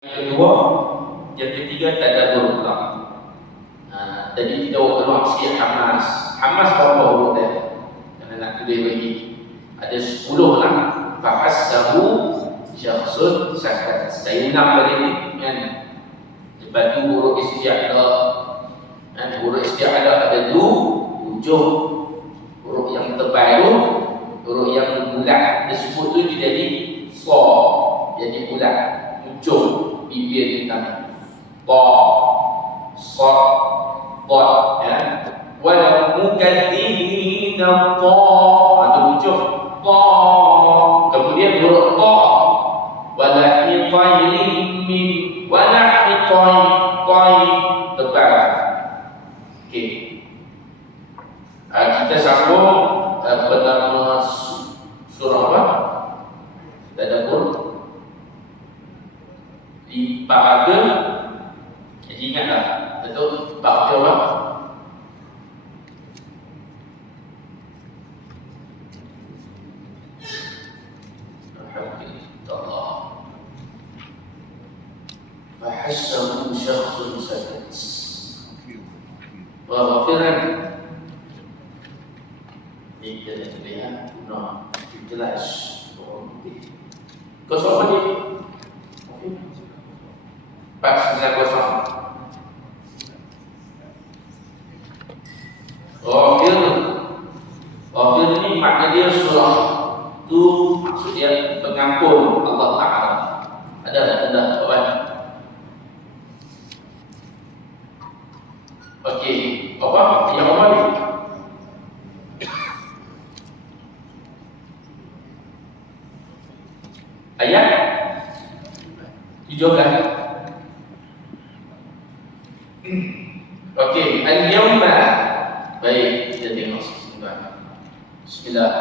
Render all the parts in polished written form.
kedua, yang ketiga tadabbur pula. Jadi tidak keluar sikit Hamas. Hamas berapa huruf dia? Kerana nak tulis bagi. Ada 10 lah. Fahassabu syakhsun sakat. Saya ulang balik ni kan. Lepas tu huruf isti'adah. Huruf isti'adah ada 7 huruf yang tebal tu, huruf yang bulat disebut tu dia jadi fa. Jadi bulat. Ujung bibir kita ta sa ta ya wal mukadzibina ta ada ujung ta kemudian huruf ta wala hiqayrin min wala hiqay tebal. Okey, kita sambung pertama surah apa? Tadabbur di bab ke, jadi ingatlah betul bab ke apa? Alhamdulillah. Fahassabu syakhsun sakat. Wa ghafiran. Ini kita lihat guna jelas. Kau siapa ni? Pak 90. Ghafir ni makna dia surah. Tu maksud dia pengampun Allah Ta'ala. Ada jawapan. Okey, apa? Yang apa ni? Ayat 17. Okey, al-yawma. Baik, kita tengok sebentar. Bismillah.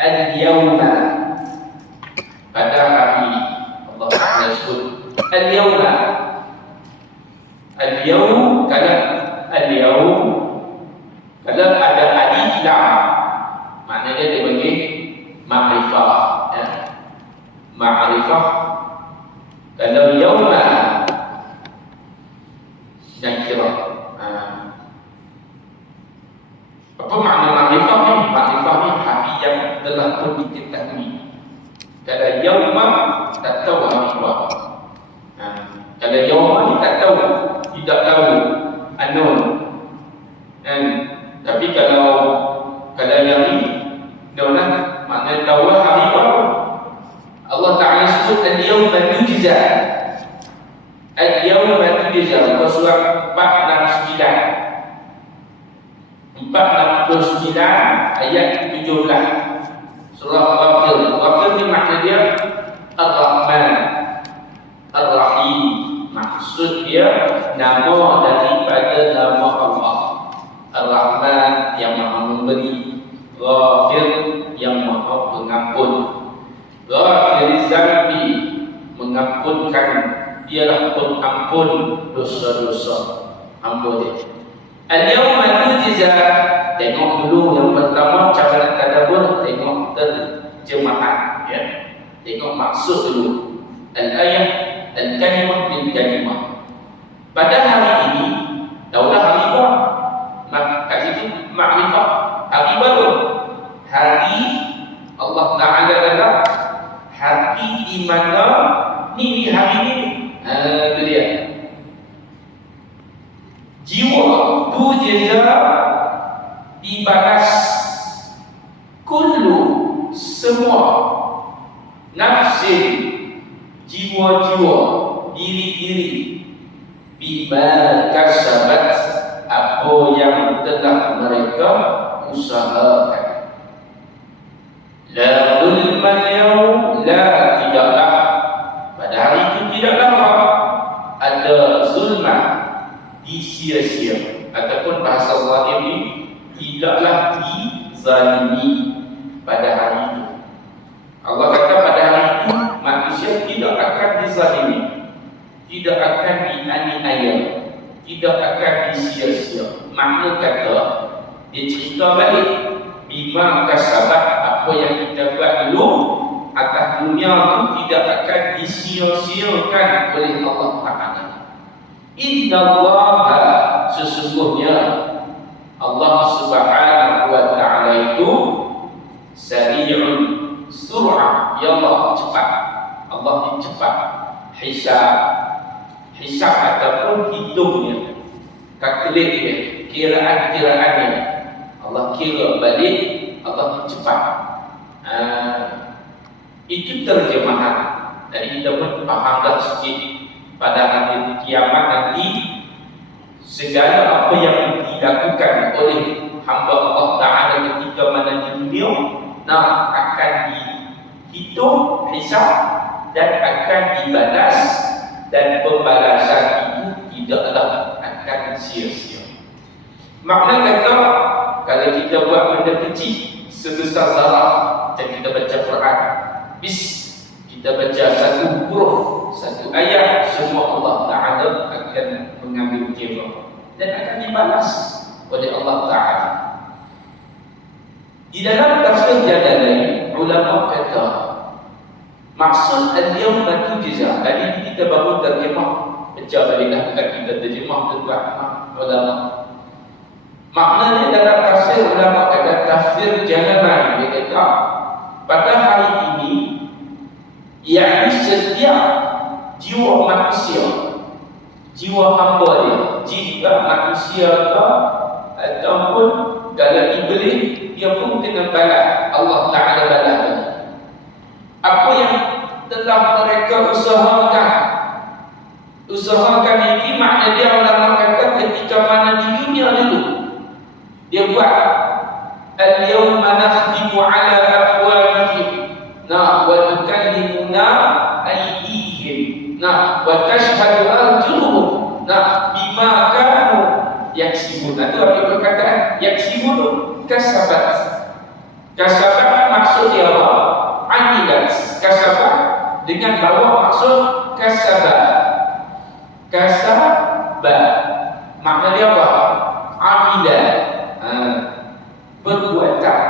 Al-yawma. Pada hari Allah Ta'ala sebut al-yawma. Al-yawm kalau al-yawm kalau ada alif lam maknanya dia bagi ma'rifah ya. Ma'rifah. Kalau yawma nakirah. Apa makna ma'rifah ni? Ma'rifah ni hari yang telah pun diketahui. Kalau yawma tak tahu hari apa. Kalau yawma ni tak tahu, tidak tahu, unknown. Tapi kalau yang ni dah makna tahu hari apa. Allah Ta'ala sebut al-yawma tujza. Al-yawma tujza. Muka surat 469 ayat 17 surah Ghafir. Ghafir ni makna dia Ar-Rahman Ar-Rahim. Maksud dia nama daripada nama Allah. Ar-Rahman yang maha memberi, Ghafir yang maha pengampun. Ghafir zambi mengampunkan, dialah pengampun dosa-dosa hamba dia. Al-yawma tujza. Tengok dulu yang pertama cara nak tadabbur, tengok terjemahan ya. Tengok maksud dulu. Al-ayah al-kalimah bil kalimah. Pada hari ini, tahulah hari apa? Kat situ makrifah. Hari baru. Hari Allah Ta'ala adalah hari di mana ni hari ni. Itu dia. Jiwa tu jeza dibalas kullu semua nafsin jiwa-jiwa diri-diri bima kasabat apa yang telah mereka usahakan. La zulmal yawm, la tidaklah pada hari itu tidaklah ada zulmah disia-sia ataupun bahasa zalim ini tidaklah dizalimi pada hari itu. Allah kata pada hari itu manusia tidak akan dizalimi, tidak akan dianiaya, tidak akan disia-sia. Makna kata dia cerita balik bima kasabat apa yang kita buat dulu atas dunia itu tidak akan disia-siakan oleh Allah Ta'ala. Innallaha, sesungguhnya Allah Subhanahu wa Ta'ala itu sari'un sur'ah, ya Allah cepat. Allah ini cepat hisab ataupun hitungnya, kalkulasinya, kiraan-kiraannya. Allah kira balik, Allah cepat. Itu terjemahan. Jadi kita pun faham dah sikit pada hari kiamat nanti segala apa yang dilakukan oleh hamba Allah Ta'ala ketika mana di dunia akan dihitung, hisab dan akan dibalas, dan pembalasan itu tidaklah akan sia-sia. Makna kata kalau kita buat benda kecil sebesar zarah dan kita baca Quran, kita baca satu huruf, satu ayat, semua Allah Ta'ala akan mengambil kira dan akan dibalas oleh Allah Ta'ala. Di dalam tafsir Jalalain, ulama kata maksud al-yawma tujza. Tadi kita baru terjemah, baca baliklah, bukan kita terjemah tuan ulama. Maknanya dalam tafsir ulama kata tafsir Jalalain, dia kata pada hari ini, yakni setiap jiwa manusia, jiwa hamba dia, jika manusia ataupun kalau iblis, dia pun kena balas. Allah Ta'ala balas. Apa yang telah mereka usahakan ini, makna dia ulama kata ketika mana di dunia dulu dia buat al-yawma nakhtimu ala afwahihim wa tukallimuna aydihim wa tashhadu arjuluhum bima kanu yaksibun. Itu apa perkataan yaksibun? Kasabat maksud dia apa? Amilat. Kasabat dengan bawa maksud kasabat. Makna dia apa? Amilat, perbuatan.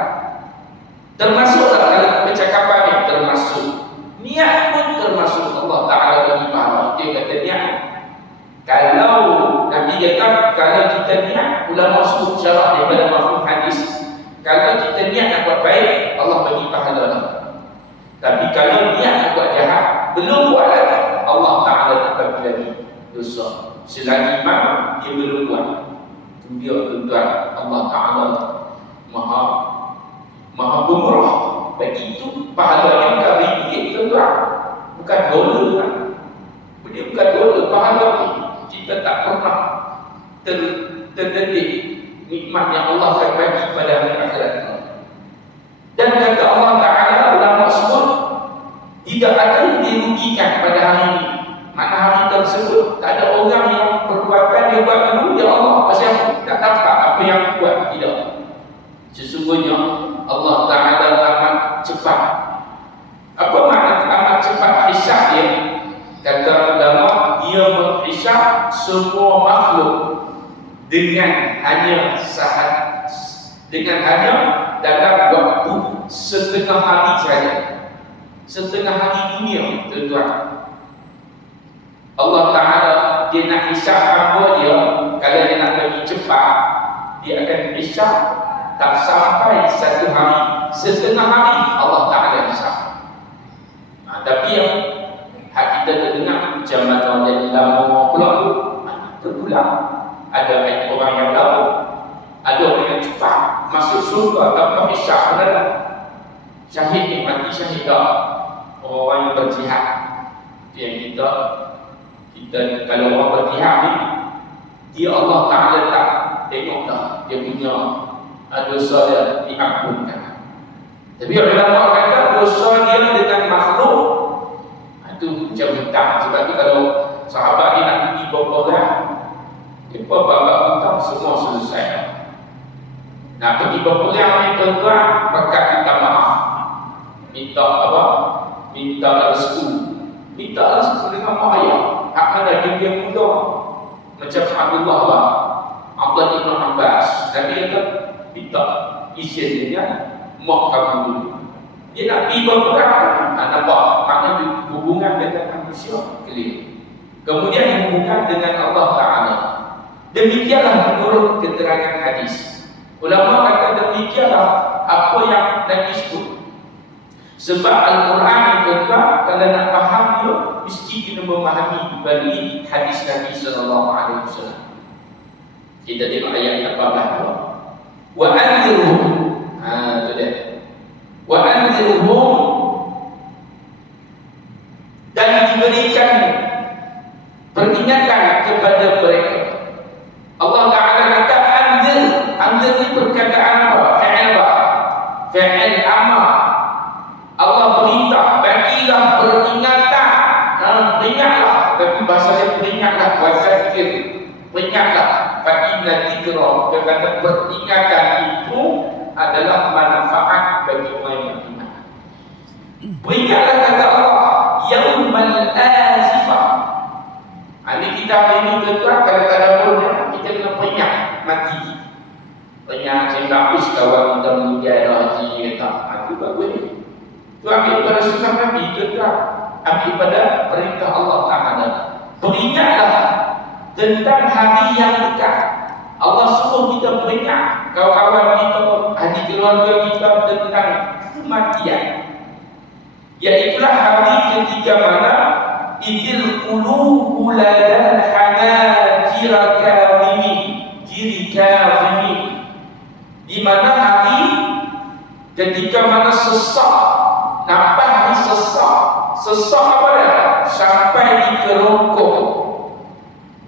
Termasuklah dalam percakapan yang termasuk niat pun termasuk. Allah Ta'ala bagi pahala. Dia kata niat. Kalau Nabi kata kalau kita niat, ulama sebut syarah daripada mafhum hadis, kalau kita niat nak buat baik, Allah bagi pahala. Tapi kalau niat nak buat jahat, belum buat lagi, Allah Ta'ala tak bagi lagi dosa. Selagi mana dia belum buat, dia tuan Allah Ta'ala Maha pemurah. Bagi itu pahala yang kami dia tuan, bukan dola kan? Dia bukan dola, pahala ni kita tak pernah terdetik nikmat yang Allah akan bagi pada hari akhirat. Dan kata Allah Ta'ala, ulama sebut tidak ada yang dirugikan pada hari ini. Mana hari tersebut tak ada orang yang perbuatan dia buat dulu, ya Allah pasal tak dapat apa yang buat. Tidak. Sesungguhnya Allah Ta'ala amat cepat. Apa makna amat cepat hisab dia? Kata ulama, dia menghisab semua makhluk dengan hanya dalam waktu setengah hari saja. Setengah hari dunia, tuan-tuan. Allah Ta'ala dia nak hisab hamba dia, kalau dia nak bagi cepat, dia akan hisab tak sampai satu hari, setengah hari Allah Ta'ala hisab. Tapi yang hak kita terdengar macam mana jadi lama pula tu, terpulang. Ada orang yang lama, ada orang yang cepat masuk surga tanpa hisab. Benar? Syahid ni mati syahid tak? Orang yang berjihad. Yang kita kalau orang berjihad ni, dia Allah Ta'ala tak tengok dah dia punya dosa dia diampunkan. Tapi ulama kata dosa dia dengan makhluk itu macam hutang. Sebab tu kalau sahabat ni nak pergi berperang, dia babak hutang semua selesai. Nak pergi berperang ni tuan-tuan, bakat minta maaf, minta apa? Minta restu. Minta restu dengan mak ayah. Hak mana dia muda macam Abdullah lah, Abdullah Ibn Abbas. Nabi kata minta izin dengan mak kamu dulu. Dia nak pergi berperang, nampak maknanya hubungan dengan manusia clear. Kemudian hubungan dengan Allah Ta'ala. Demikianlah menurut keterangan hadis. Ulama kata demikianlah apa yang Nabi sebut. Sebab Al-Quran itu kalau nak faham dia, mesti kita memahami balik hadis Nabi SAW. Kita tengok ayat 18. Wa anzirhum. Itu dia. Wa anzirhum, dan diberikan peringatan kepada mereka. Allah Ta'ala kata anzir. Anzir ni perkataan apa? Fi'il apa? Fi'il amar. Allah berintah, bagilah peringatan. Peringatlah, tapi bahasa dia peringatlah, wazakir. Peringatlah. Fa'inna dzikra, kata peringatan itu adalah manfaat bagi orang yang beriman. Peringatlah kata Allah, yaumal azifah. Ini kita hari ini tuan-tuan, kalau tak ada pun kita kena peringat mati. Peringat saya habis kawan kita meninggal haji kata. Itu bagus ni. Itu ambil pada sunnah Nabi tuan-tuan. Ambil pada perintah Allah Ta'ala. Peringatlah tentang hari yang dekat. Allah suruh kita peringat kawan-kawan kita, ahli keluarga kita tentang kematian. Iaitulah hari ketika mana idil qulubu ladan hanajira kazimin, jiri kazimin, di mana hari ketika mana sesak, nafas ni sesak apa dah? Sampai di kerongkong.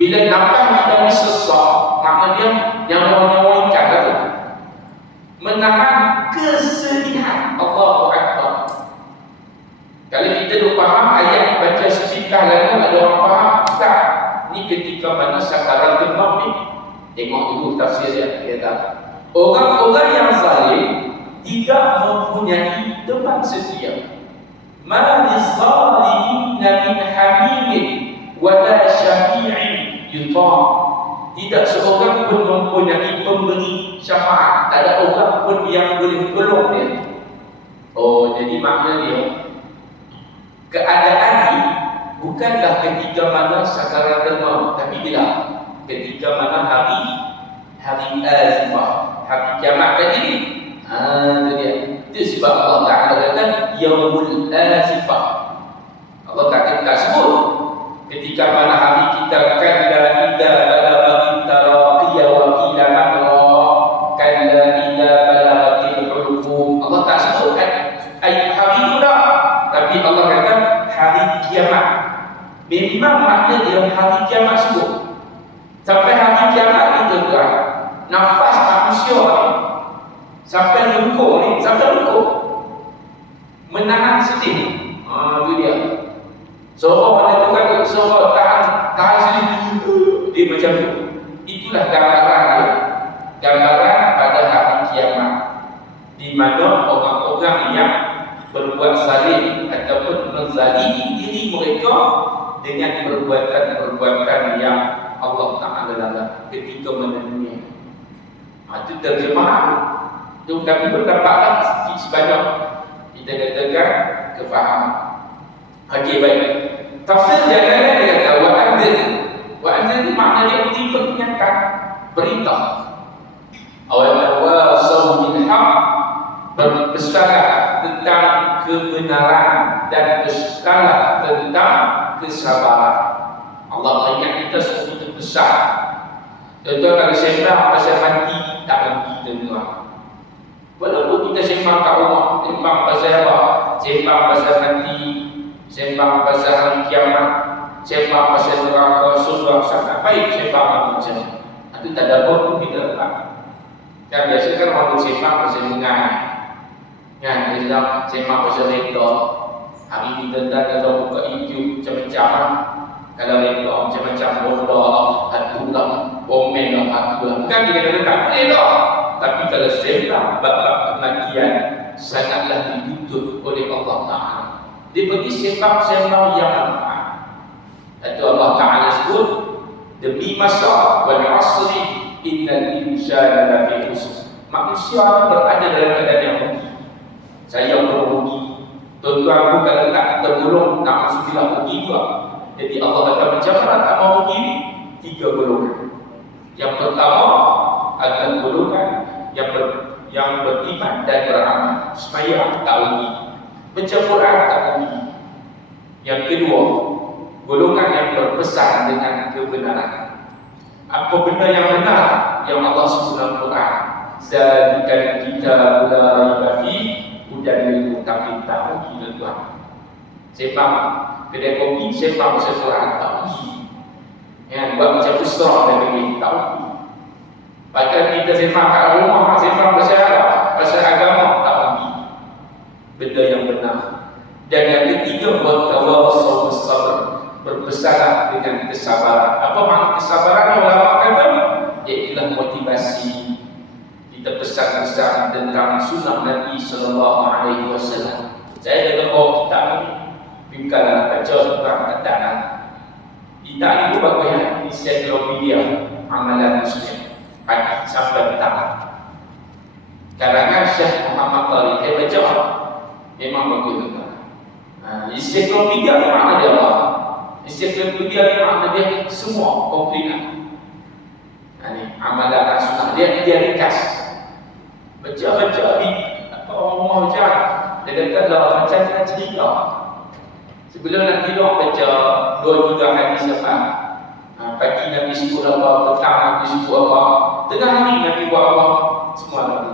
Bila nafas kita ni sesak, maknanya nyawa-nyawa ikan tu menahan kesedihan. Allahu Akbar. Kalau kita dah faham ayat baca sepintas lalu, ada orang faham tak? Ni ketika mana sakaratul maut ni. Tengok dulu tafsir dia. Kata orang-orang yang zalim tidak mempunyai teman setia. Ma lizalimina min hamimin wala syafi'in yuta'. Tidak seorang pun mempunyai pemberi syafaat. Tak ada orang pun yang boleh tolong dia. Oh, jadi makna dia, keadaan ini bukanlah ketika mana sakaratul maut, tapi bila ketika mana hari azifah, hari kiamat tadi ni. Itu dia. Itu sebab Allah Ta'ala kata yaumul azifah. Allah tak sebut ketika mana hari kita kalla idza balaghatit taraqiya wa qila madra, kalla idza balaghatil hulqum. Allah tak sebutkan hari itu dah, tapi Allah kata hari kiamat. Memang makna dia hari kiamat sebut. Sampai hari kiamat itu tuan, nafas manusia ni sampai lengkuk ni, sampai lengkuk menahan sedih. Itu dia. Seorang ada tu kan, seorang tahan sedih, dia macam tu. Itulah gambaran dia. Gambaran pada hari kiamat, di mana orang-orang yang berbuat zalim ataupun menzalimi diri mereka dengan perbuatan-perbuatan yang Allah Ta'ala larang ketika mendunia. Itu terjemahan. Itu kami berdapatlah sedikit sebanyak kita katakan kefahaman. Okey, baik. Tafsir jalanan dia kata wa'anzir. Wa'anzir itu maknanya beri peringatan, perintah. Awal-awal bil haq, berpesanlah tentang kebenaran dan berpesanlah tentang kesabaran. Allah ingat kita seperti besar. Contoh kalau sembah pasal mati, tak mati tuan-tuan. Walaupun kita sembah kat rumah, sembah pasal apa? Sembah pasal mati, sembah pasal hari kiamat, sembah pasal neraka, surga, sangat baik sembah macam. Itu tak ada pun kita letak. Kan biasa kan orang sembah pasal mengai. Kan dia sembah pasal rekod. Hari ni tuan-tuan kalau buka YouTube macam-macam. Kalau rekod macam-macam bodoh, hatulah, komen lah, hatulah. Bukan kita kata tak boleh dah. Tapi kalau sembah bab-bab kematian sangatlah dituntut oleh Allah Ta'ala. Dia pergi sembah-sembah yang manfaat. Itu Allah Ta'ala sebut demi masa wal asri innal insana lafi khusr. Manusia berada dalam keadaan yang rugi. Saya merugi, Tuan-tuan pun kalau tak tergolong, na'udzubillah rugi juga. Jadi Allah kata macam mana tak mau rugi ni? 3 golongan. Yang pertama adalah golongan yang beriman dan beramal, sembahyang tak rugi, baca Quran tak rugi. Yang kedua, golongan yang berpesan dengan kebenaran. Apa benda yang benar yang Allah sebut dalam Quran? Zalikan kita la raiba fi hudan lil muttaqin, tak rugi tuan-tuan. Sembang kedai kopi, sembang baca Quran tak rugi. Yang buat macam usrah dan begini tak rugi. Bahkan kita sembang kat rumah, sembang pasal agama tak rugi. Benda yang benar. Dan yang ketiga, bertawassul sabr, berpesanlah dengan kesabaran. Apa makna kesabaran yang ulama kata? Ialah motivasi. Kita pesan-pesan tentang sunnah Nabi sallallahu alaihi wasallam. Saya dah bawa kitab ni, bukanlah baca tentang keadaan. Kitab ni pun bagus ya, ensiklopedia amalan muslim pagi sampai petang. Karangan Syekh Muhammad Tariq, saya baca memang bagus tuan. Ensiklopedia ni makna dia apa? Ensiklopedia ni makna dia semua komplinan. Ini amalan sunnah dia ringkas. Baca-baca ni apa orang mau baca, dia kata lah macam nak cerita. Sebelum nak tidur baca 2-3 hadis apa. Pagi Nabi sebut apa, petang Nabi sebut apa, tengah hari Nabi buat apa, semua Nabi.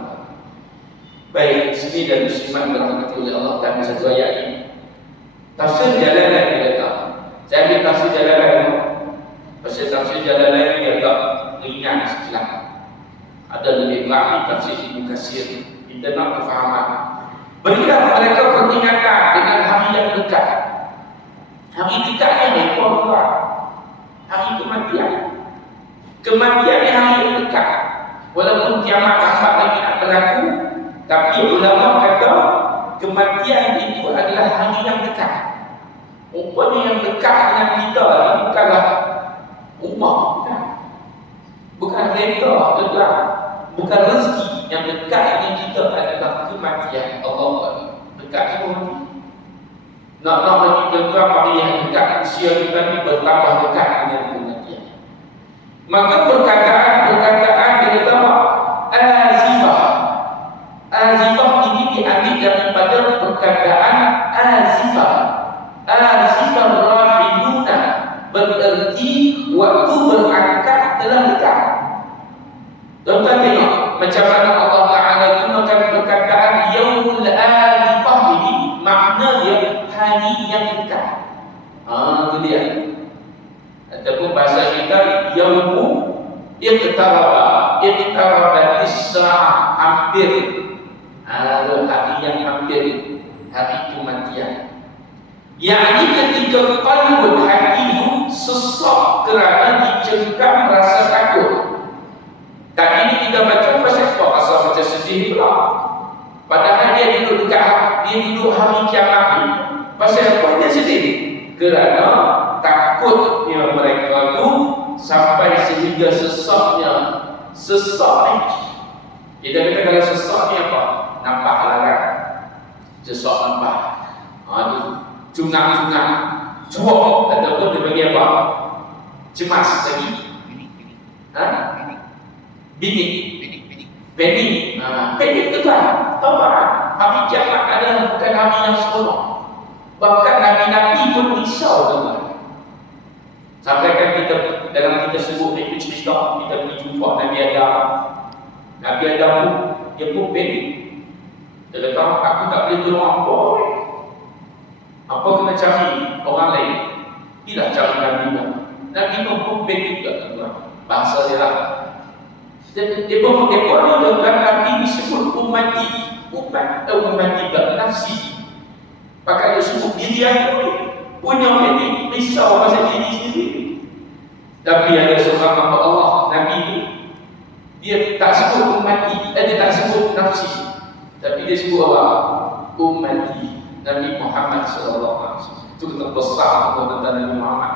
Baik, sini dan musliman berahmati oleh Allah Ta'ala satu ayat ini. Tafsir Jalalain dia kata. Saya ambil tafsir Jalalain. Pasal tafsir Jalalain dia agak ringan sekilas. Ada lebih berat tafsir Ibnu Katsir. Kita nak kefahaman. Berilah mereka peringatan dengan hari yang dekat. Hari dekat ni mereka buat. Hari kematian. Kematian ni hari yang dekat. Walaupun kiamat nampak lagi nak berlaku, tapi ulama kata kematian itu adalah hari yang dekat. Rupanya yang dekat dengan kita ni bukanlah rumah, bukan kereta, bukan rezeki. Yang dekat dengan kita adalah kematian. Allah dekat semua. Nak lagi tuan-tuan, hari yang dekat usia kita ni bertambah dekat dengan kematian. Maka perkataan dia kata apa? Azifah. Azifah ini diambil daripada perkataan azifah. Azifah rahiluna, bererti waktu berangkat telah dekat. Tuan-tuan tengok macam mana Allah Ta'ala gunakan perkataan yaumul azifah ini, makna dia hari yang dekat. Itu dia. Ataupun bahasa kita yaumu iqtarabatis sa'ah, hampir. Hari yang hampir, hari kematian. Yakni ketika qalbul hakim sesak kerana dicengkam rasa takut. Tadi ni kita baca pasal apa? Rasa macam sedih pula. Padahal dia duduk hari kiamat ni. Pasal apa dia sedih? Kerana takutnya mereka tu sampai sehingga sesaknya. Sesak ni, kita kata kalau sesak ni apa? Nampak larang. Sesak nampak. Tu cungang-cungang, cuak, ataupun dia bagi apa? Cemas lagi. Bingit. Panik. Panik tu kan? Tahu tak? Hari kiamat adalah bukan hari yang seronok. Bahkan Nabi-Nabi pun risau tuan. Sampai kan kita sebut itu cerita, kita pergi jumpa Nabi Adam. Nabi Adam pun, dia pun panik. Dia kata, aku tak boleh tolong apa. Apa kena cari orang lain? Tidak cari Nabi Nuh. Nabi Nuh pun panik juga tuan. Bahasa dia lah. Dia pun ni tuan, Nabi disebut ummati. Ummati nafsi. Pakai dia sebut diri aku ni. Punya panik, risau pasal diri sendiri. Tapi ada seorang hamba Allah, Nabi ni, dia tak sebut ummati, dia tak sebut nafsi. Tapi dia sebut apa? Ummati. Nabi Muhammad sallallahu alaihi wasallam. Itu kita besar tentang Nabi Muhammad.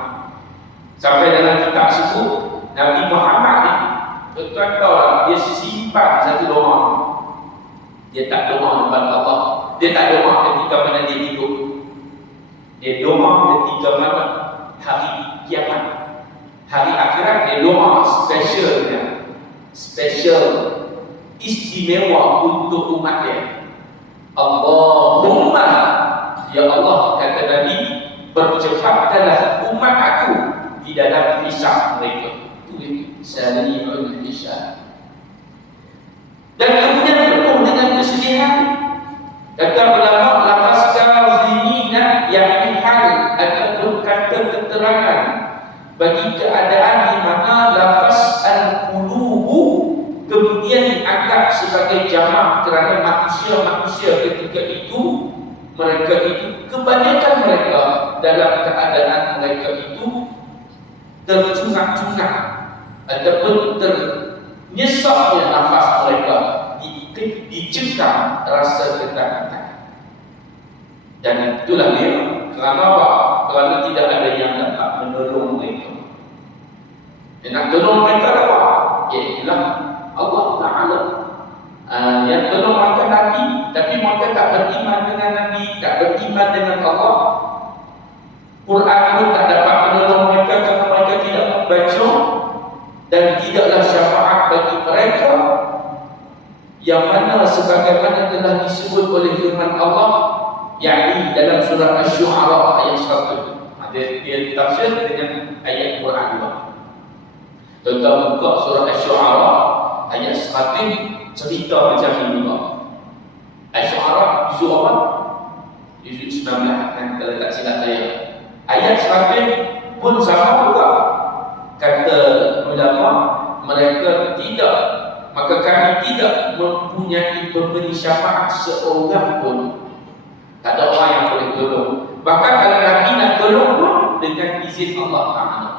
Sampai dalam kitab sebut Nabi Muhammad ni, tuan-tuan tahu lah, dia simpan satu doa. Dia tak doa kepada Allah. Dia tak doa ketika mana dia hidup. Dia doa ketika mana hari kiamat, hari akhirat. Dia doa special, istimewa untuk umat dia. Allahumma, ya Allah, kata Nabi, percepatkanlah umat aku di dalam hisab mereka. Sari'ul hisab. Dan kemudian penuh dengan kesedihan. Kata ulama, lafaz kazinina yakni hal ataupun kata keterangan bagi keadaan di mana lafaz al-qulubu kemudian dianggap sebagai jamak kerana manusia ketika itu, mereka itu, kebanyakan mereka dalam keadaan mereka itu tercungak-cungak ataupun ternyesaknya nafas mereka, dicengkam rasa ketakutan. Dan itulah dia. Kerana apa? Kerana tidak ada yang dapat menolong mereka. Yang nak tolong mereka apa? Ialah Allah Ta'ala. Yang tolong mereka Nabi, tapi mereka tak beriman dengan Nabi, tak beriman dengan Allah. Quran pun tak dapat menolong mereka kerana mereka tidak membaca, dan tidaklah syafaat bagi mereka, yang mana sebagaimana telah disebut oleh firman Allah, yakni dalam surah Asy-Syu'ara ayat 100. Dia tafsir dengan ayat Quran juga. Tuan-tuan buka surah Asy-Syu'ara ayat 100, cerita macam ini juga. Asy-Syu'ara juzuk apa? Juzuk 19 kan, kalau tak silap saya. Ayat 100 pun sama juga. Kata ulama, mereka tidak, maka kami tidak mempunyai pemberi syafaat seorang pun. Tak ada orang yang boleh tolong. Bahkan kalau Nabi nak tolong pun dengan izin Allah Ta'ala.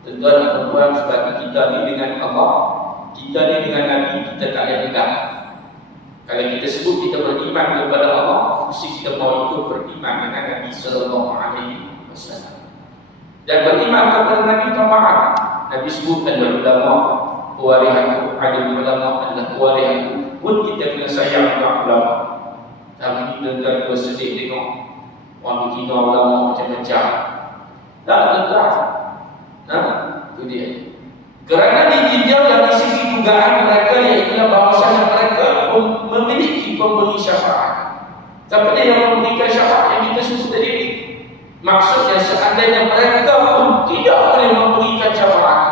Tuan-tuan dan puan-puan, sebab kita ni dengan Allah, kita ni dengan Nabi, kita tak boleh pegang. Kalau kita sebut kita beriman kepada Allah, mesti kita mau ikut beriman dengan Nabi Sallallahu Alaihi Wasallam. Dan beriman kepada Nabi Taala. Nabi sebutkan dalam ulama, warihanku, ada ulama adalah warihanku. Pun kita kena sayang kepada ulama. Tapi kita tak bersedih tengok orang kina ulama macam-macam. Tak letak. Itu dia. Kerana ditinjau dari segi dugaan mereka, iaitu bahawasanya mereka memiliki pemberi syafaat. Siapa dia yang memberikan syafaat yang kita sebut tadi? Maksudnya seandainya mereka pun tidak boleh memberikan syafaat,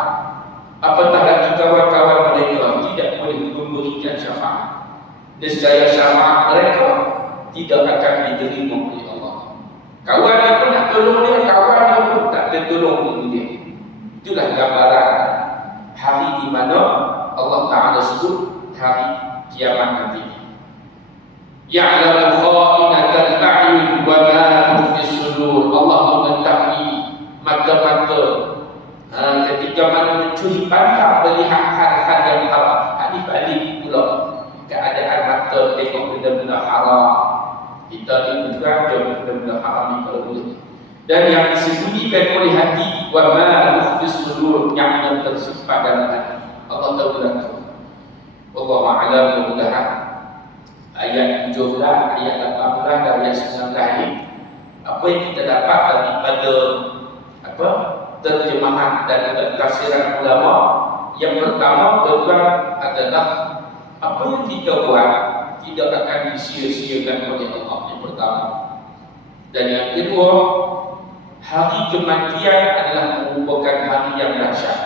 apatah lagi kawan-kawan mereka tidak boleh memberikan syafaat. Nescaya syafaat mereka tidak akan diterima oleh Allah. Kawan dia pun nak tolong dia, kawan dia pun tak tertolong oleh dia. Itulah gambaran hari di mana Allah Ta'ala sebut hari kiamat nanti. Ya'lamu kha'inatal a'yun wa ma tukhfi sudur. Allah mengetahui mata-mata ketika mana mencuri pandang melihat hal-hal yang haram. Hadis balik pula keadaan mata tengok benda-benda haram. Kita ni juga ada benda-benda haram ni kalau boleh. Dan yang disembunyikan oleh hati, wa ma tukhfi sudur, yang tersimpan dalam hati. Allah tahu dah. Wallahu a'lam. Mudah-mudahan ayat 17, ayat 18 dan ayat 19 ini, apa yang kita dapat daripada terjemahan dan tafsiran ulama. Yang pertama, tuan-tuan, adalah apa yang kita buat tidak akan disia-siakan oleh Allah. Yang pertama. Dan yang kedua, hari kematian adalah merupakan hari yang dahsyat.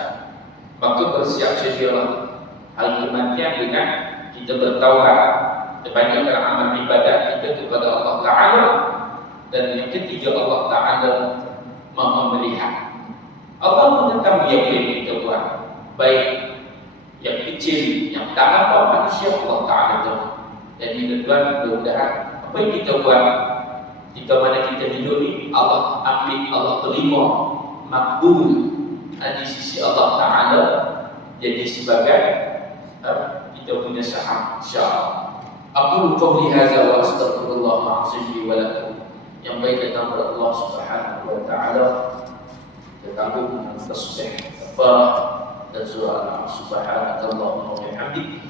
Maka bersiap sedialah hari kematian dengan kita bertaubat, banyakkan amal ibadat kita kepada Allah Ta'ala. Dan yang ketiga, Allah Ta'ala Maha melihat. Allah mengetahui apa yang kita buat, baik yang kecil, yang tak nampak manusia, Allah Ta'ala tahu. Jadi tuan-tuan, mudah-mudahan apa yang kita buat jika mana kita hidup ni, Allah ambil, Allah terima, makbul di sisi Allah Ta'ala, jadi sebagai kita punya saham, insyaAllah. Aku qawli hadza wa astaghfirullah al-azim wa lakum. Yang baik datang dari Allah Subhanahu wa Ta'ala. Terkabul dengan tasbih, kafarah dan surah Al-Subhanakallahumma wa bihamdik,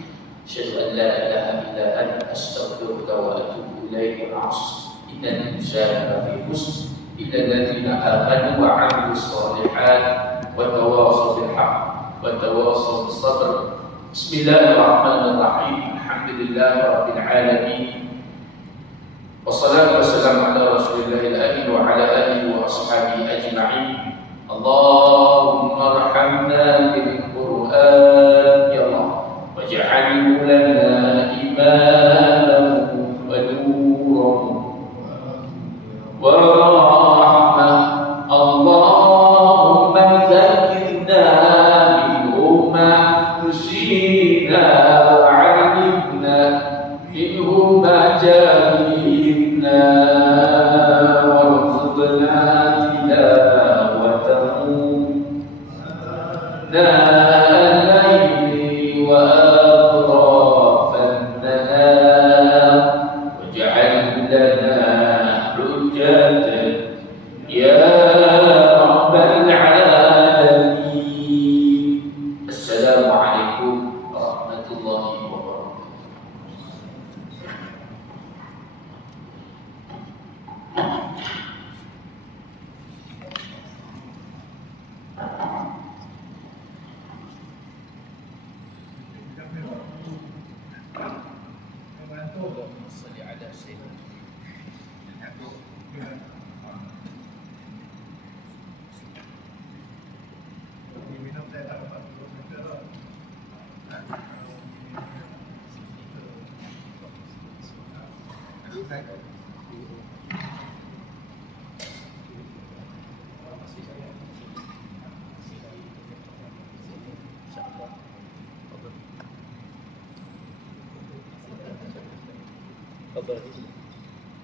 أشهد أن لا إله إلا أنت أستغفرك وأتوب إليك. العصر إن الإنسان لفي خسر إلا الذين آمنوا وعملوا الصالحات وتواصوا بالحق وتواصوا بالصبر. بسم الله الرحمن الرحيم. الحمد لله رب العالمين، والصلاة والسلام على رسول الله الأمين وعلى آله وأصحابه أجمعين. اللهم ارحمنا بالقرآن يا الله، واجعله لنا إماما ونورا ورحمة. اللهم ذكرنا منه ما نسينا، وعلمنا منه ما جهلنا، وارزقنا تلاوته الليل وأطراف النهار، واجعل لنا حجة يا رب العالمين. السلام عليكم ورحمة الله وبركاته. صل على سيدنا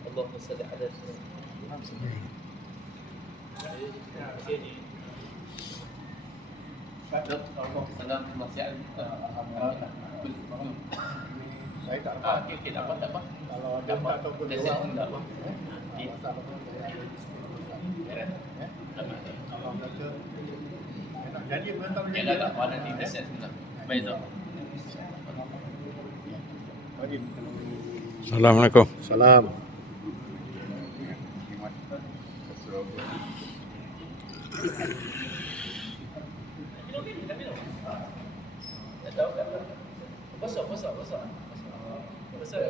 اللهم صل على Saya tak apa. Okey, tak apa. Kalau ada tak tahu pun Tak apa. kalau kata nak jadi berantem Ya dah tak mana di set sebentar. Baik tak. Assalamualaikum. Salam. Besar.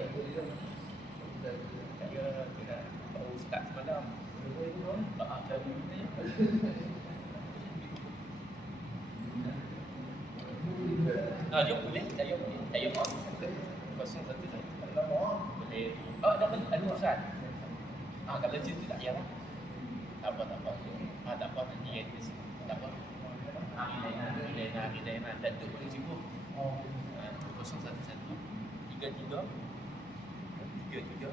Saya tidak tahu start semalam. Dia boleh. Saya mau. 01 boleh. Dapat ada urusan. Kalau macam tu tak payahlah. Tak apa. Tak apa nanti ya itu. Tak apa. Ilena dan tu boleh sibuk. 011 33 33